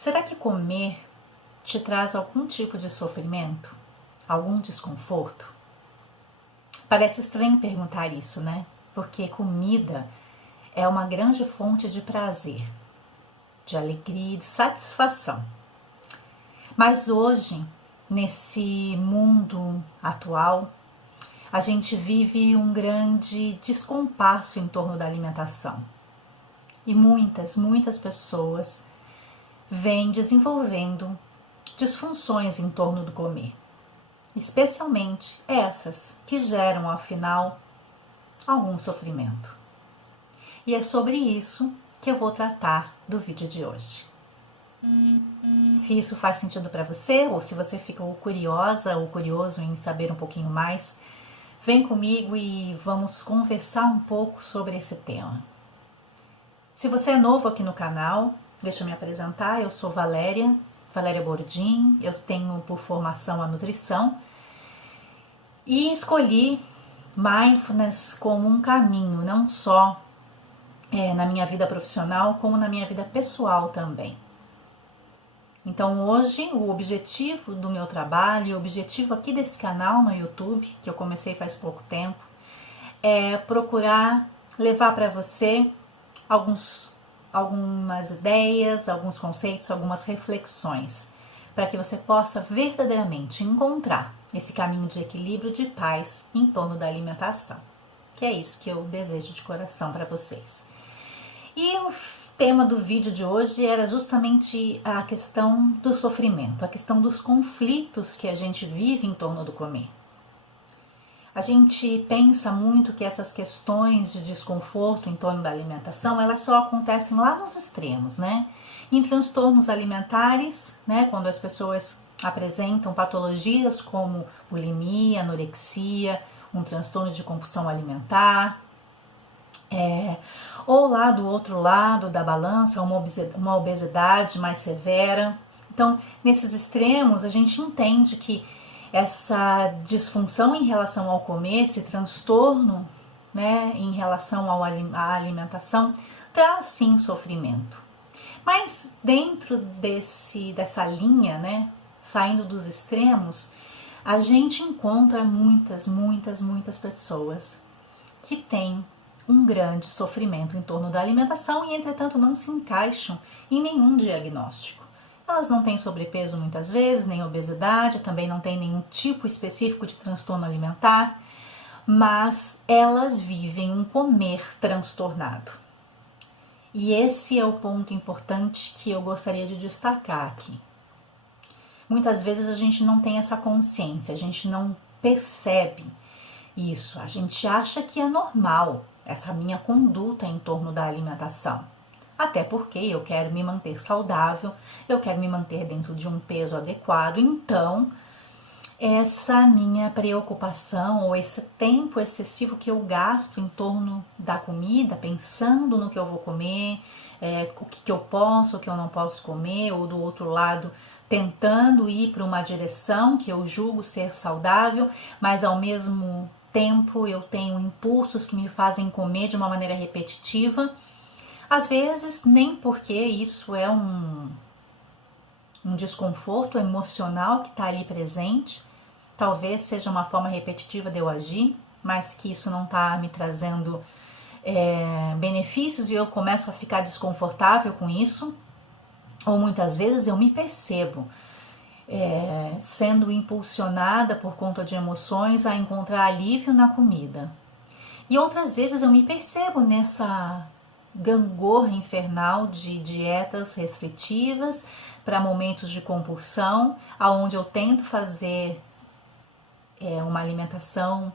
Será que comer te traz algum tipo de sofrimento? Algum desconforto? Parece estranho perguntar isso, né? Porque comida é uma grande fonte de prazer, de alegria e de satisfação. Mas hoje, nesse mundo atual, a gente vive um grande descompasso em torno da alimentação. E muitas pessoas vêm desenvolvendo disfunções em torno do comer. Especialmente essas que geram, afinal, algum sofrimento. E é sobre isso que eu vou tratar do vídeo de hoje. Se isso faz sentido para você, ou se você ficou curiosa ou curioso em saber um pouquinho mais, vem comigo e vamos conversar um pouco sobre esse tema. Se você é novo aqui no canal, deixa eu me apresentar, eu sou Valéria Bordim, eu tenho por formação a nutrição e escolhi Mindfulness como um caminho, não só na minha vida profissional, como na minha vida pessoal também. Então hoje o objetivo do meu trabalho, o objetivo aqui desse canal no YouTube, que eu comecei faz pouco tempo, é procurar levar para você algumas ideias, alguns conceitos, algumas reflexões, para que você possa verdadeiramente encontrar esse caminho de equilíbrio, de paz em torno da alimentação. Que é isso que eu desejo de coração para vocês. E o tema do vídeo de hoje era justamente a questão do sofrimento, a questão dos conflitos que a gente vive em torno do comer. A gente pensa muito que essas questões de desconforto em torno da alimentação, elas só acontecem lá nos extremos, né? Em transtornos alimentares, né? Quando as pessoas apresentam patologias como bulimia, anorexia, um transtorno de compulsão alimentar, ou lá do outro lado da balança, uma obesidade mais severa. Então, nesses extremos, a gente entende que essa disfunção em relação ao comer, esse transtorno, né, em relação à alimentação, traz sim sofrimento. Mas dentro dessa linha, né, saindo dos extremos, a gente encontra muitas pessoas que têm um grande sofrimento em torno da alimentação e, entretanto, não se encaixam em nenhum diagnóstico. Elas não têm sobrepeso muitas vezes, nem obesidade, também não têm nenhum tipo específico de transtorno alimentar, mas elas vivem um comer transtornado. E esse é o ponto importante que eu gostaria de destacar aqui. Muitas vezes a gente não tem essa consciência, a gente não percebe isso, a gente acha que é normal essa minha conduta em torno da alimentação. Até porque eu quero me manter saudável, eu quero me manter dentro de um peso adequado, então essa minha preocupação ou esse tempo excessivo que eu gasto em torno da comida, pensando no que eu vou comer, o que eu posso, o que eu não posso comer, ou do outro lado, tentando ir para uma direção que eu julgo ser saudável, mas ao mesmo tempo eu tenho impulsos que me fazem comer de uma maneira repetitiva. Às vezes, nem porque isso é um desconforto emocional que está ali presente, talvez seja uma forma repetitiva de eu agir, mas que isso não está me trazendo benefícios e eu começo a ficar desconfortável com isso, ou muitas vezes eu me percebo sendo impulsionada por conta de emoções a encontrar alívio na comida. E outras vezes eu me percebo nessa gangorra infernal de dietas restritivas para momentos de compulsão, aonde eu tento fazer uma alimentação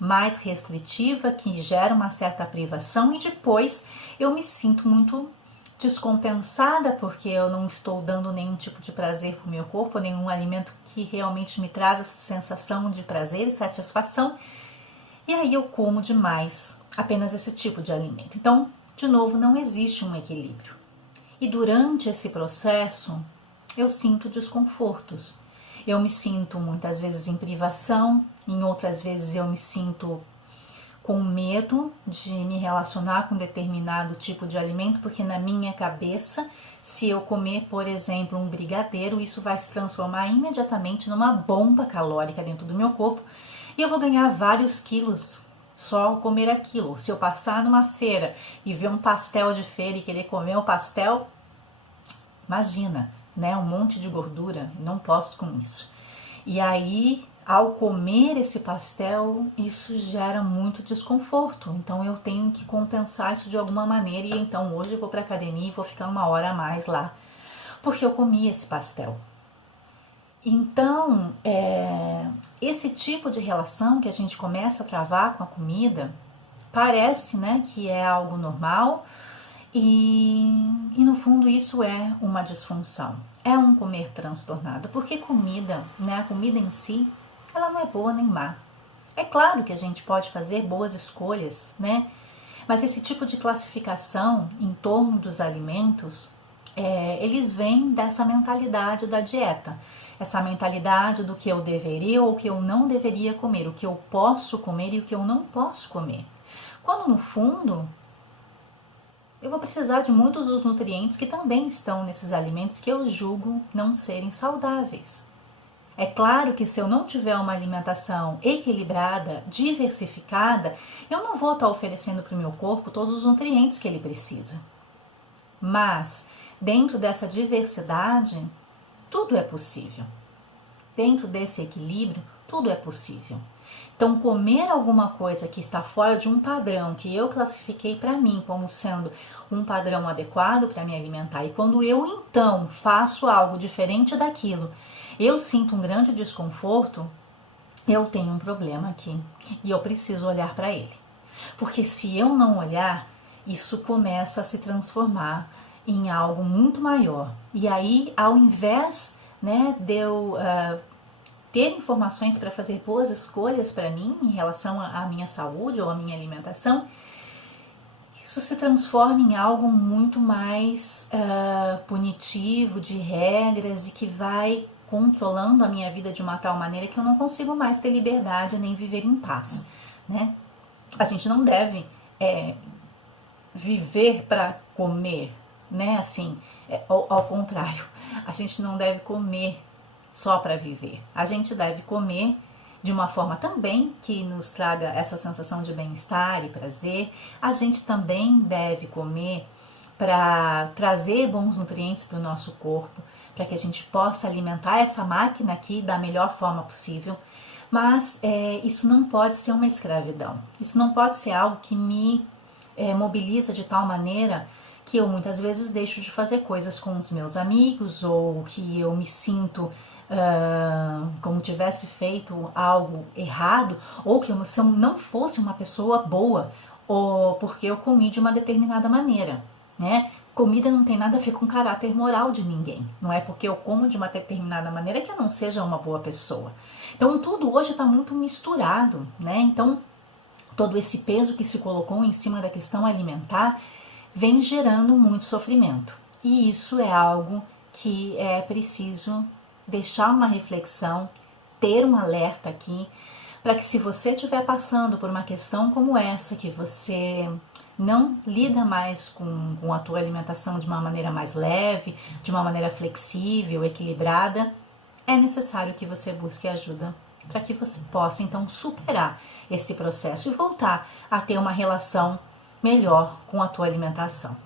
mais restritiva, que gera uma certa privação, e depois eu me sinto muito descompensada porque eu não estou dando nenhum tipo de prazer para o meu corpo, nenhum alimento que realmente me traz essa sensação de prazer e satisfação, e aí eu como demais apenas esse tipo de alimento. Então, de novo, não existe um equilíbrio. E durante esse processo, eu sinto desconfortos. Eu me sinto muitas vezes em privação, em outras vezes eu me sinto com medo de me relacionar com determinado tipo de alimento, porque na minha cabeça, se eu comer, por exemplo, um brigadeiro, isso vai se transformar imediatamente numa bomba calórica dentro do meu corpo e eu vou ganhar vários quilos só ao comer aquilo. Se eu passar numa feira e ver um pastel de feira e querer comer o pastel, imagina, né? Um monte de gordura, não posso com isso. E aí, ao comer esse pastel, isso gera muito desconforto. Então eu tenho que compensar isso de alguma maneira. E então hoje eu vou para academia e vou ficar 1 hora a mais lá, porque eu comi esse pastel. Então, esse tipo de relação que a gente começa a travar com a comida, parece, né, que é algo normal e no fundo isso é uma disfunção. É um comer transtornado, porque comida, né, a comida em si, ela não é boa nem má. É claro que a gente pode fazer boas escolhas, né? Mas esse tipo de classificação em torno dos alimentos, eles vêm dessa mentalidade da dieta. Essa mentalidade do que eu deveria ou o que eu não deveria comer, o que eu posso comer e o que eu não posso comer. Quando no fundo, eu vou precisar de muitos dos nutrientes que também estão nesses alimentos que eu julgo não serem saudáveis. É claro que se eu não tiver uma alimentação equilibrada, diversificada, eu não vou estar oferecendo para o meu corpo todos os nutrientes que ele precisa. Mas, dentro dessa diversidade, tudo é possível. Dentro desse equilíbrio, tudo é possível. Então, comer alguma coisa que está fora de um padrão que eu classifiquei para mim como sendo um padrão adequado para me alimentar, e quando eu então faço algo diferente daquilo, eu sinto um grande desconforto, eu tenho um problema aqui e eu preciso olhar para ele. Porque se eu não olhar, isso começa a se transformar em algo muito maior. E aí, ao invés, né, de eu ter informações para fazer boas escolhas para mim em relação à minha saúde ou à minha alimentação, isso se transforma em algo muito mais punitivo, de regras, e que vai controlando a minha vida de uma tal maneira que eu não consigo mais ter liberdade nem viver em paz, né? A gente não deve viver para comer, né? Assim, ao contrário, a gente não deve comer só para viver. A gente deve comer de uma forma também que nos traga essa sensação de bem-estar e prazer. A gente também deve comer para trazer bons nutrientes para o nosso corpo, para que a gente possa alimentar essa máquina aqui da melhor forma possível. Mas isso não pode ser uma escravidão. Isso não pode ser algo que me mobiliza de tal maneira que eu muitas vezes deixo de fazer coisas com os meus amigos, ou que eu me sinto como tivesse feito algo errado, ou que se eu não fosse uma pessoa boa, ou porque eu comi de uma determinada maneira, né? Comida não tem nada a ver com o caráter moral de ninguém. Não é porque eu como de uma determinada maneira que eu não seja uma boa pessoa. Então tudo hoje está muito misturado, né? Então todo esse peso que se colocou em cima da questão alimentar vem gerando muito sofrimento. E isso é algo que é preciso deixar uma reflexão, ter um alerta aqui, para que se você estiver passando por uma questão como essa, que você não lida mais com a tua alimentação de uma maneira mais leve, de uma maneira flexível, equilibrada, é necessário que você busque ajuda para que você possa então superar esse processo e voltar a ter uma relação melhor com a tua alimentação.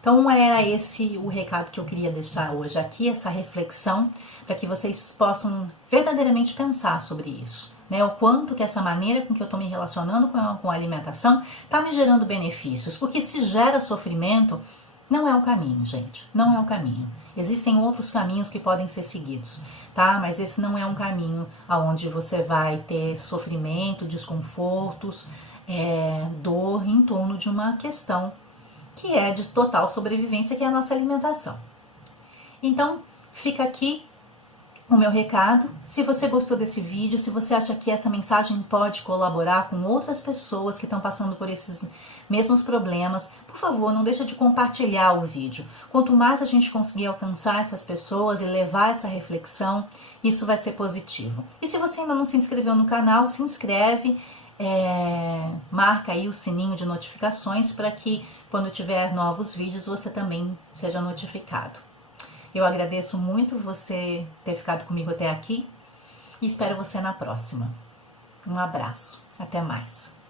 Então era esse o recado que eu queria deixar hoje aqui, essa reflexão, para que vocês possam verdadeiramente pensar sobre isso, né? O quanto que essa maneira com que eu estou me relacionando com a alimentação está me gerando benefícios, porque se gera sofrimento, não é o caminho, gente, não é o caminho. Existem outros caminhos que podem ser seguidos, tá? Mas esse não é um caminho aonde você vai ter sofrimento, desconfortos, dor em torno de uma questão que é de total sobrevivência, que é a nossa alimentação. Então, fica aqui o meu recado. Se você gostou desse vídeo, se você acha que essa mensagem pode colaborar com outras pessoas que estão passando por esses mesmos problemas, por favor, não deixa de compartilhar o vídeo. Quanto mais a gente conseguir alcançar essas pessoas e levar essa reflexão, isso vai ser positivo. E se você ainda não se inscreveu no canal, se inscreve, marca aí o sininho de notificações para que quando tiver novos vídeos você também seja notificado. Eu agradeço muito você ter ficado comigo até aqui e espero você na próxima. Um abraço, até mais.